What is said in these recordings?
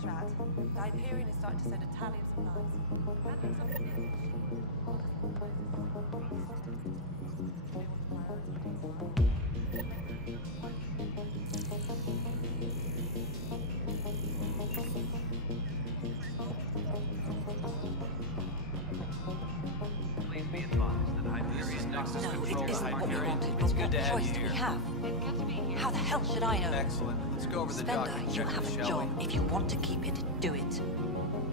storage rat. The Hyperion is starting to send a tally of supplies. Apparently something is Please be advised that Hyperion Nexus No, control it the isn't what we Hyperion. wanted, It's but good what to have choice you do we here. have? How the hell should I know? Excellent. Let's go over the Spender, document you checklist, have a shall job. we? If you want to keep it, do it.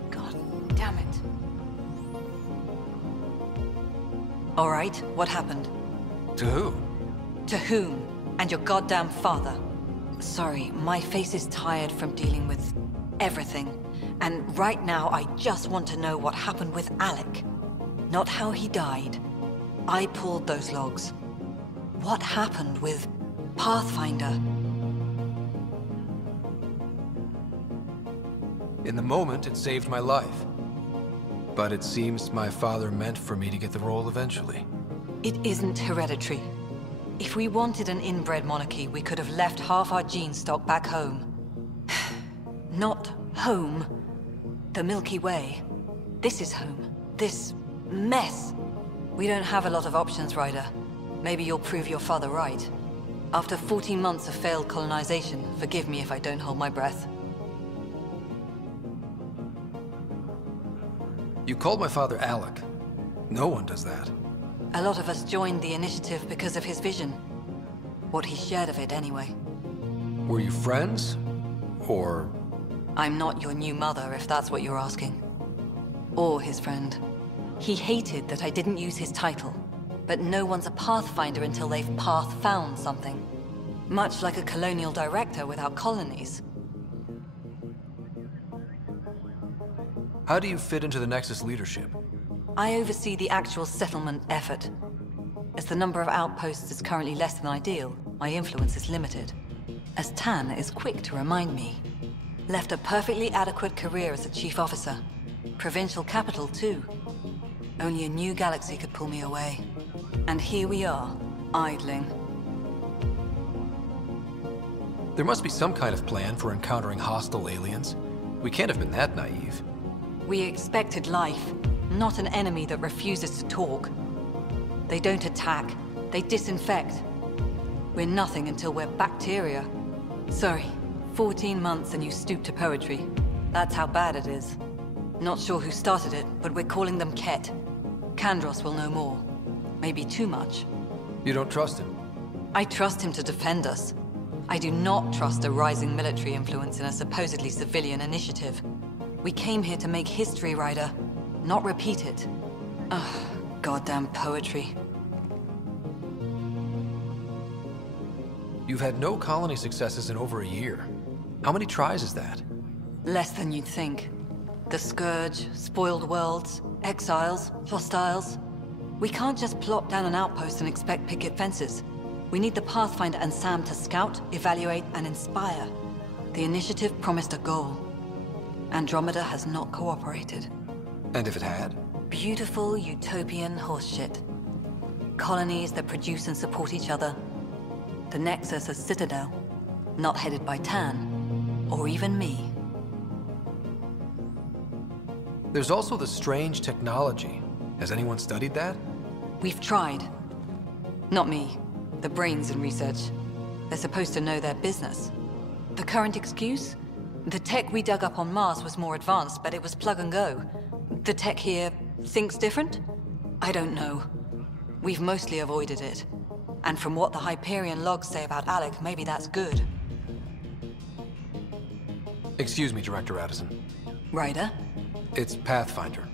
God damn it. All right, what happened? To who? To whom? And your goddamn father. Sorry, my face is tired from dealing with everything. And right now, I just want to know what happened with Alec. Not how he died. I pulled those logs. What happened with Pathfinder? In the moment, it saved my life. But it seems my father meant for me to get the role eventually. It isn't hereditary. If we wanted an inbred monarchy, we could have left half our gene stock back home. Not home. The Milky Way. This is home. This mess. We don't have a lot of options, Ryder. Maybe you'll prove your father right. After 14 months of failed colonization, forgive me if I don't hold my breath. You called my father Alec. No one does that. A lot of us joined the initiative because of his vision. What he shared of it, anyway. Were you friends? Or... I'm not your new mother, if that's what you're asking. Or his friend. He hated that I didn't use his title. But no one's a Pathfinder until they've path-found something. Much like a colonial director without colonies. how do you fit into the Nexus leadership? I oversee the actual settlement effort. As the number of outposts is currently less than ideal, my influence is limited. As Tan is quick to remind me. Left a perfectly adequate career as a chief officer. Provincial capital, too. Only a new galaxy could pull me away. And here we are, idling. There must be some kind of plan for encountering hostile aliens. We can't have been that naive. We expected life, not an enemy that refuses to talk. They don't attack, they disinfect. We're nothing until we're bacteria. Sorry, 14 months and you stoop to poetry. That's how bad it is. Not sure who started it, but we're calling them Ket. Kandros will know more. Maybe too much. You don't trust him? I trust him to defend us. I do not trust a rising military influence in a supposedly civilian initiative. We came here to make history, Ryder, not repeat it. Ugh, goddamn poetry. You've had no colony successes in over a year. How many tries is that? Less than you'd think. The Scourge, spoiled worlds, exiles, hostiles. We can't just plop down an outpost and expect picket fences. We need the Pathfinder and Sam to scout, evaluate, and inspire. The initiative promised a goal. Andromeda has not cooperated. And if it had? Beautiful utopian horseshit. Colonies that produce and support each other. The Nexus a citadel, not headed by Tan, or even me. There's also the strange technology. Has anyone studied that? We've tried. Not me. The brains in research. They're supposed to know their business. The current excuse? The tech we dug up on Mars was more advanced, but it was plug and go. The tech here thinks different? I don't know. We've mostly avoided it. And from what the Hyperion logs say about Alec, maybe that's good. Excuse me, Director Addison. Ryder? It's Pathfinder.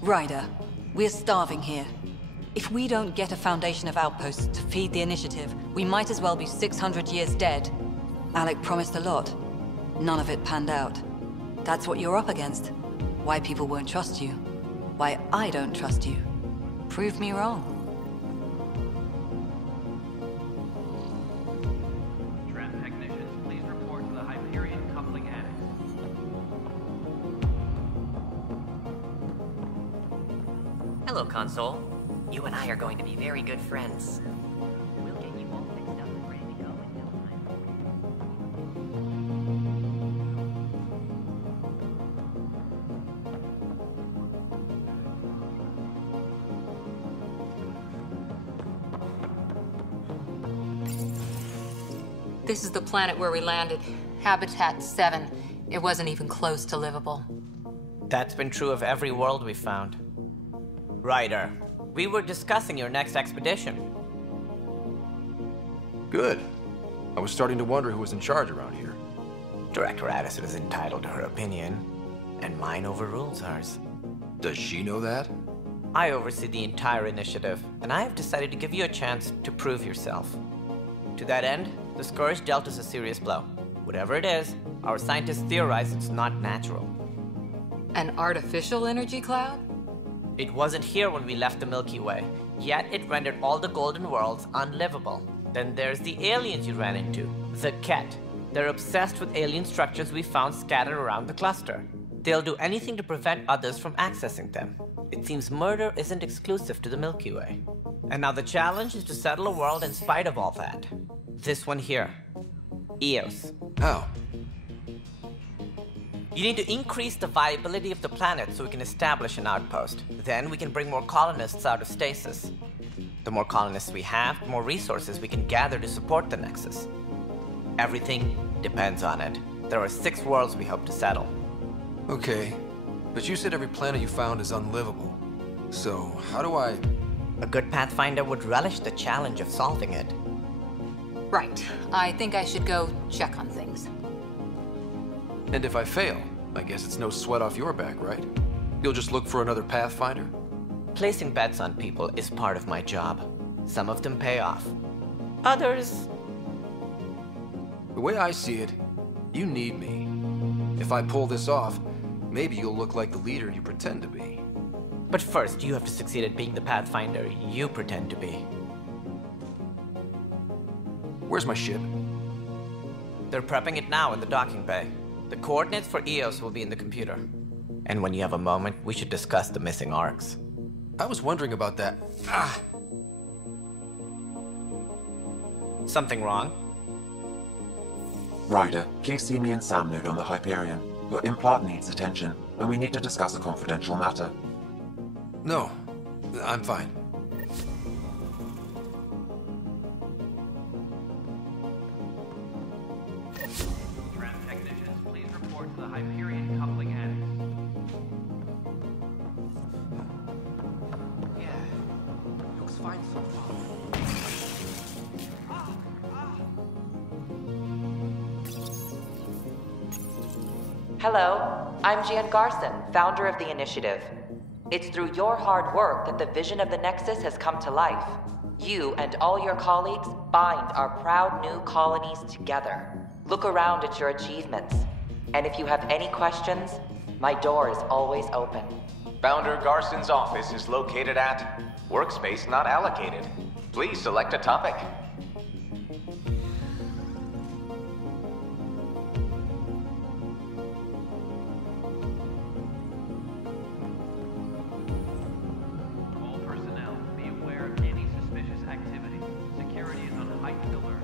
Ryder, we're starving here. If we don't get a foundation of outposts to feed the initiative, we might as well be 600 years dead. Alec promised a lot. None of it panned out. That's what you're up against. Why people won't trust you. Why I don't trust you. Prove me wrong. Tram technicians, please report to the Hyperion coupling annex. Hello, Console. You and I are going to be very good friends. We'll get you all fixed up and ready to go in no time. This is the planet where we landed. Habitat 7. It wasn't even close to livable. That's been true of every world we found. Ryder, we were discussing your next expedition. Good. I was starting to wonder who was in charge around here. Director Addison is entitled to her opinion, and mine overrules hers. Does she know that? I oversee the entire initiative, and I have decided to give you a chance to prove yourself. To that end, the Scourge dealt us a serious blow. Whatever it is, our scientists theorize it's not natural. An artificial energy cloud? It wasn't here when we left the Milky Way, yet it rendered all the golden worlds unlivable. Then there's the aliens you ran into, the Ket. They're obsessed with alien structures we found scattered around the cluster. They'll do anything to prevent others from accessing them. It seems murder isn't exclusive to the Milky Way. And now the challenge is to settle a world in spite of all that. This one here. EOS. How? You need to increase the viability of the planet so we can establish an outpost. Then we can bring more colonists out of stasis. The more colonists we have, the more resources we can gather to support the Nexus. Everything depends on it. There are 6 worlds we hope to settle. Okay, but you said every planet you found is unlivable. So, how do I... A good Pathfinder would relish the challenge of solving it. Right. I think I should go check on things. And if I fail, I guess it's no sweat off your back, right? You'll just look for another Pathfinder? Placing bets on people is part of my job. Some of them pay off. Others... The way I see it, you need me. If I pull this off, maybe you'll look like the leader you pretend to be. But first, you have to succeed at being the Pathfinder you pretend to be. Where's my ship? They're prepping it now in the docking bay. The coordinates for EOS will be in the computer. And when you have a moment, we should discuss the missing arcs. I was wondering about that. Ah! Something wrong? Ryder, please see me and Sam Node on the Hyperion. Your implant needs attention, and we need to discuss a confidential matter. No, I'm fine. Tram technicians, please report to the Hyperion coupling annex. Yeah, looks fine so far. Hello, I'm Jan Garson, founder of the initiative. It's through your hard work that the vision of the Nexus has come to life. You and all your colleagues bind our proud new colonies together. Look around at your achievements. And if you have any questions, my door is always open. Founder Garson's office is located at Workspace Not Allocated. Please select a topic. All personnel, be aware of any suspicious activity. Security is on heightened alert.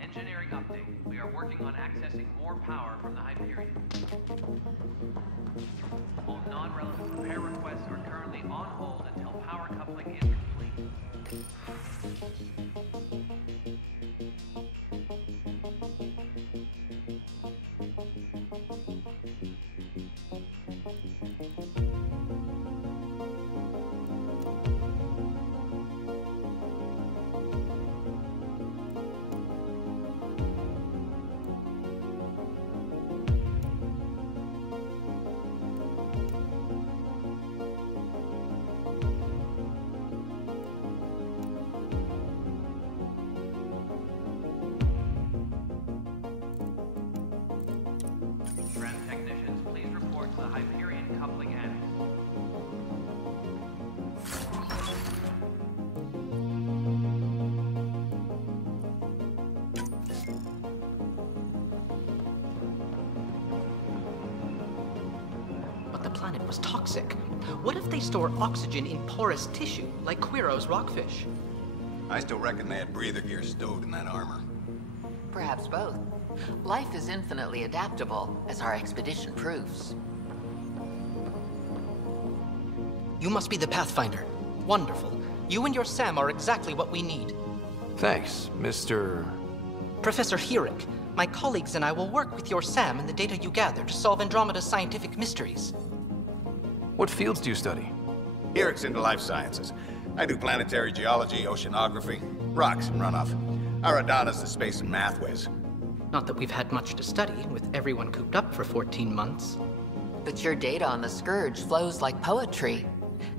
Engineering update. We are working on accessing more power from the Hyperion. All non-relevant planet was toxic. What if they store oxygen in porous tissue, like Quiro's rockfish? I still reckon they had breather gear stowed in that armor. Perhaps both. Life is infinitely adaptable, as our expedition proves. You must be the Pathfinder. Wonderful. You and your Sam are exactly what we need. Thanks, Mr. Professor Herrick, my colleagues and I will work with your Sam and the data you gather to solve Andromeda's scientific mysteries. What fields do you study? Herrick's into life sciences. I do planetary geology, oceanography, rocks and runoff. Aradana's the space and math whiz. Not that we've had much to study, with everyone cooped up for 14 months. But your data on the Scourge flows like poetry.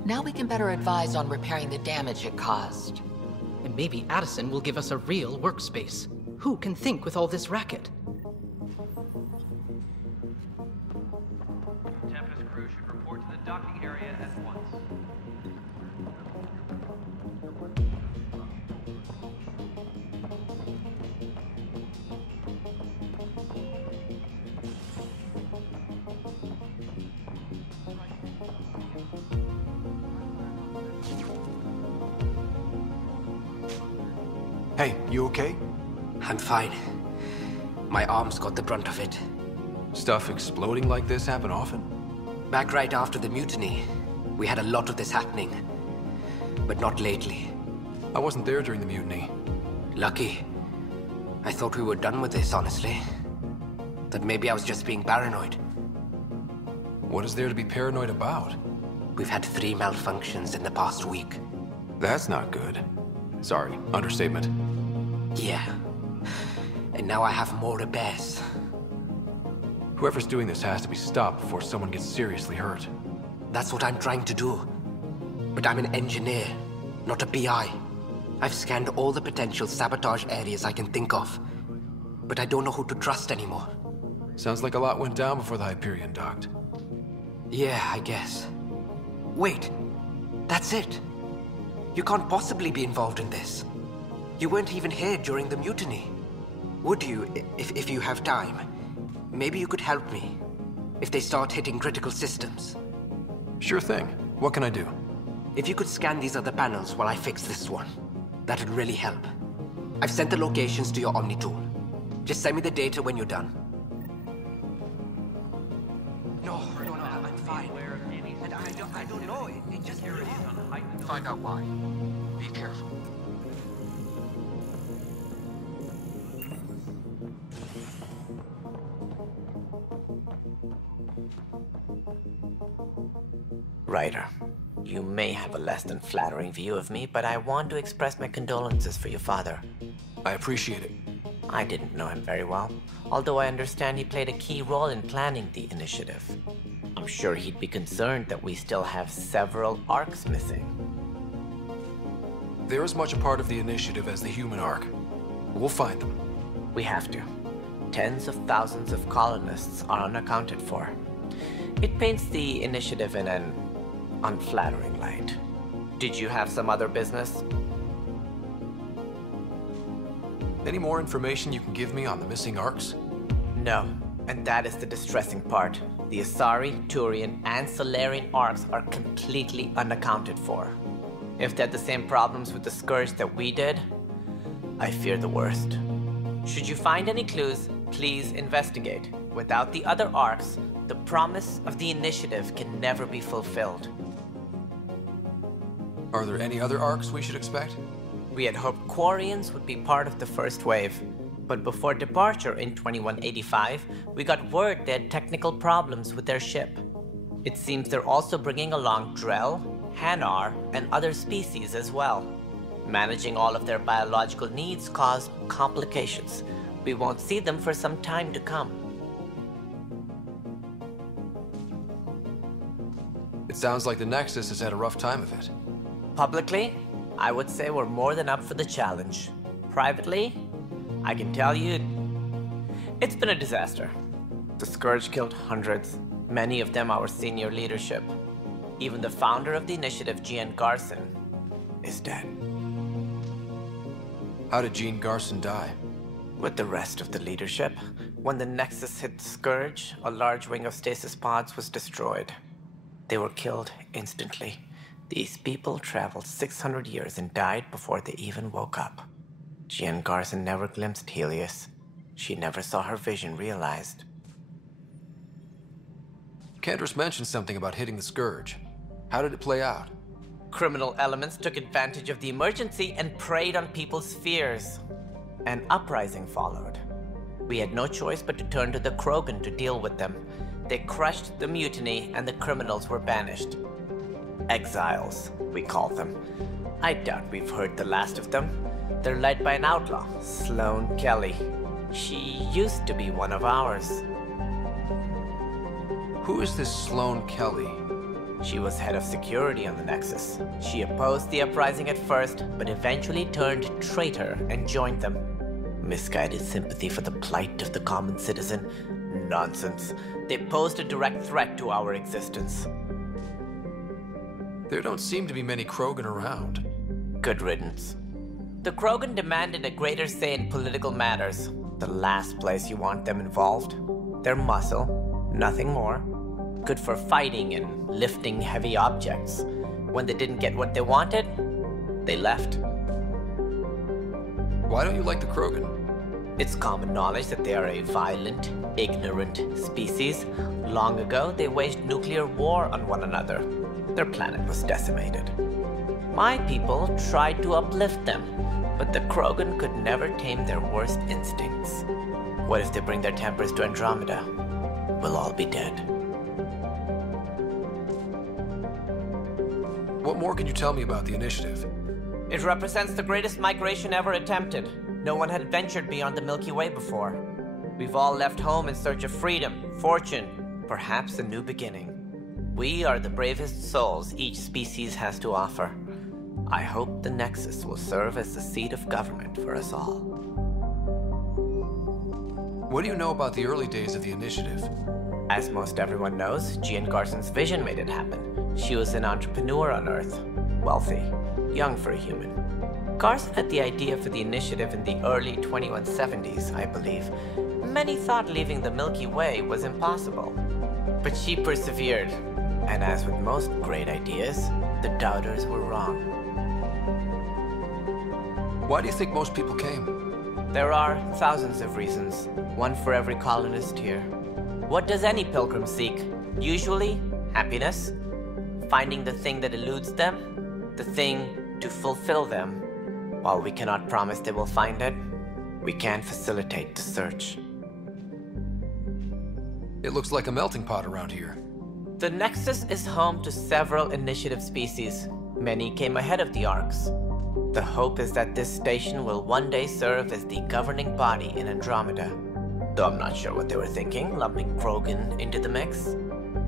Now we can better advise on repairing the damage it caused. And maybe Addison will give us a real workspace. Who can think with all this racket? Tempest crew should report to the docking area at once. Hey, you okay? I'm fine. My arms got the brunt of it. Stuff exploding like this happen often? Back right after the mutiny, we had a lot of this happening. But not lately. I wasn't there during the mutiny. Lucky. I thought we were done with this, honestly. That maybe I was just being paranoid. What is there to be paranoid about? We've had 3 malfunctions in the past week. That's not good. Sorry, understatement. Yeah. And now I have more repairs. Whoever's doing this has to be stopped before someone gets seriously hurt. That's what I'm trying to do. But I'm an engineer, not a PI. I've scanned all the potential sabotage areas I can think of. But I don't know who to trust anymore. Sounds like a lot went down before the Hyperion docked. Yeah, I guess. Wait. That's it. You can't possibly be involved in this. You weren't even here during the mutiny. Would you, if you have time? Maybe you could help me. If they start hitting critical systems. Sure thing. What can I do? If you could scan these other panels while I fix this one, that'd really help. I've sent the locations to your Omni tool. Just send me the data when you're done. No, I'm fine. And I don't know. It just Find out why. Be careful. Ryder, you may have a less than flattering view of me, but I want to express my condolences for your father. I appreciate it. I didn't know him very well, although I understand he played a key role in planning the initiative. I'm sure he'd be concerned that we still have several arcs missing. They're as much a part of the initiative as the human arc. We'll find them. We have to. Tens of thousands of colonists are unaccounted for. It paints the initiative in an unflattering light. Did you have some other business? Any more information you can give me on the missing arcs? No, and that is the distressing part. The Asari, Turian, and Solarian arcs are completely unaccounted for. If they had the same problems with the Scourge that we did, I fear the worst. Should you find any clues, please investigate. Without the other arcs, the promise of the initiative can never be fulfilled. Are there any other arcs we should expect? We had hoped Quarians would be part of the first wave, but before departure in 2185, we got word they had technical problems with their ship. It seems they're also bringing along Drell, Hanar, and other species as well. Managing all of their biological needs caused complications. We won't see them for some time to come. It sounds like the Nexus has had a rough time of it. Publicly, I would say we're more than up for the challenge. Privately, I can tell you, it's been a disaster. The Scourge killed hundreds, many of them our senior leadership. Even the founder of the initiative, Jean Garson, is dead. How did Jean Garson die? With the rest of the leadership, when the Nexus hit the Scourge, a large wing of stasis pods was destroyed. They were killed instantly. These people traveled 600 years and died before they even woke up. Jean Garson never glimpsed Helios. She never saw her vision realized. Cantor's mentioned something about hitting the Scourge. How did it play out? Criminal elements took advantage of the emergency and preyed on people's fears. An uprising followed. We had no choice but to turn to the Krogan to deal with them. They crushed the mutiny and the criminals were banished. Exiles, we call them. I doubt we've heard the last of them. They're led by an outlaw, Sloane Kelly. She used to be one of ours. Who is this Sloane Kelly? She was head of security on the Nexus. She opposed the uprising at first, but eventually turned traitor and joined them. Misguided sympathy for the plight of the common citizen? Nonsense. They posed a direct threat to our existence. There don't seem to be many Krogan around. Good riddance. The Krogan demanded a greater say in political matters. The last place you want them involved. Their muscle, nothing more. Good for fighting and lifting heavy objects. When they didn't get what they wanted, they left. Why don't you like the Krogan? It's common knowledge that they are a violent, ignorant species. Long ago, they waged nuclear war on one another. Their planet was decimated. My people tried to uplift them, but the Krogan could never tame their worst instincts. What if they bring their tempers to Andromeda? We'll all be dead. What more can you tell me about the initiative? It represents the greatest migration ever attempted. No one had ventured beyond the Milky Way before. We've all left home in search of freedom, fortune, perhaps a new beginning. We are the bravest souls each species has to offer. I hope the Nexus will serve as the seat of government for us all. What do you know about the early days of the initiative? As most everyone knows, Jean Garson's vision made it happen. She was an entrepreneur on Earth, wealthy, young for a human. Garson had the idea for the initiative in the early 2170s, I believe. Many thought leaving the Milky Way was impossible. But she persevered, and as with most great ideas, the doubters were wrong. Why do you think most people came? There are thousands of reasons, one for every colonist here. What does any pilgrim seek? Usually, happiness, finding the thing that eludes them, the thing to fulfill them. While we cannot promise they will find it, we can facilitate the search. It looks like a melting pot around here. The Nexus is home to several initiative species. Many came ahead of the Arks. The hope is that this station will one day serve as the governing body in Andromeda. Though I'm not sure what they were thinking, lumping Krogan into the mix.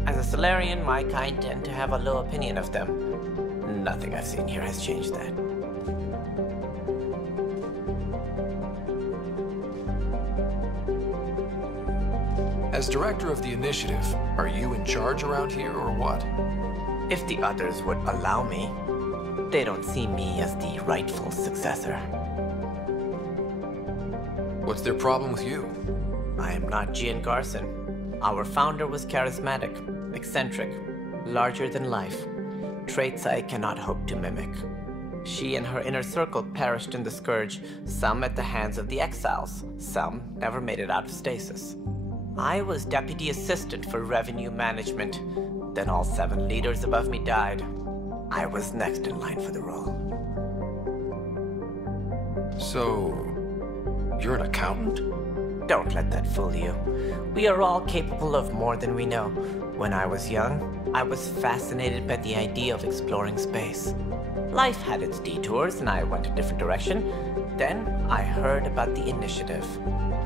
As a Solarian, my kind tend to have a low opinion of them. Nothing I've seen here has changed that. As director of the initiative, are you in charge around here or what? If the others would allow me, they don't see me as the rightful successor. What's their problem with you? I am not Jean Garson. Our founder was charismatic, eccentric, larger than life. Traits I cannot hope to mimic. She and her inner circle perished in the Scourge, some at the hands of the Exiles, some never made it out of stasis. I was deputy assistant for revenue management. Then all 7 leaders above me died. I was next in line for the role. So, you're an accountant? Don't let that fool you. We are all capable of more than we know. When I was young, I was fascinated by the idea of exploring space. Life had its detours and I went a different direction. Then I heard about the initiative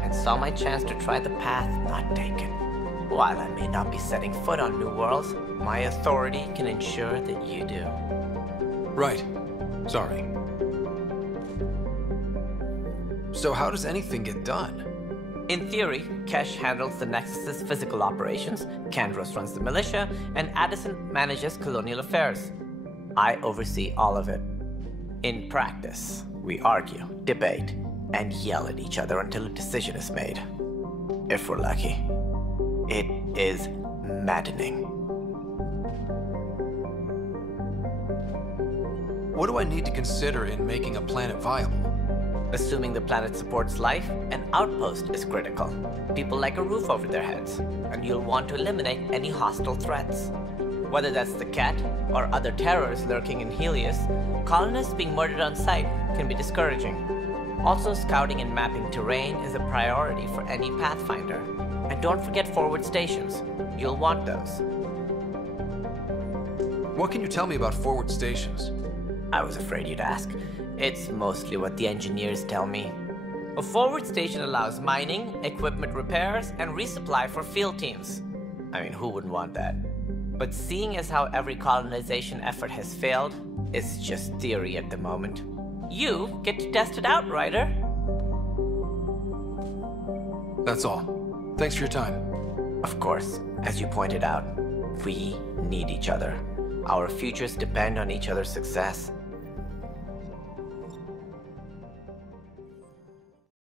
and saw my chance to try the path not taken. While I may not be setting foot on new worlds, my authority can ensure that you do. Right. Sorry. So how does anything get done? In theory, Kesh handles the Nexus's physical operations, Kandros runs the militia, and Addison manages colonial affairs. I oversee all of it. In practice, we argue, debate, and yell at each other until a decision is made. If we're lucky. It is maddening. What do I need to consider in making a planet viable? Assuming the planet supports life, an outpost is critical. People like a roof over their heads, and you'll want to eliminate any hostile threats. Whether that's the cat or other terrors lurking in Helios, colonists being murdered on sight can be discouraging. Also, scouting and mapping terrain is a priority for any Pathfinder. And don't forget forward stations. You'll want those. What can you tell me about forward stations? I was afraid you'd ask. It's mostly what the engineers tell me. A forward station allows mining, equipment repairs, and resupply for field teams. I mean, who wouldn't want that? But seeing as how every colonization effort has failed, it's just theory at the moment. You get to test it out, Ryder. That's all. Thanks for your time. Of course, as you pointed out, we need each other. Our futures depend on each other's success.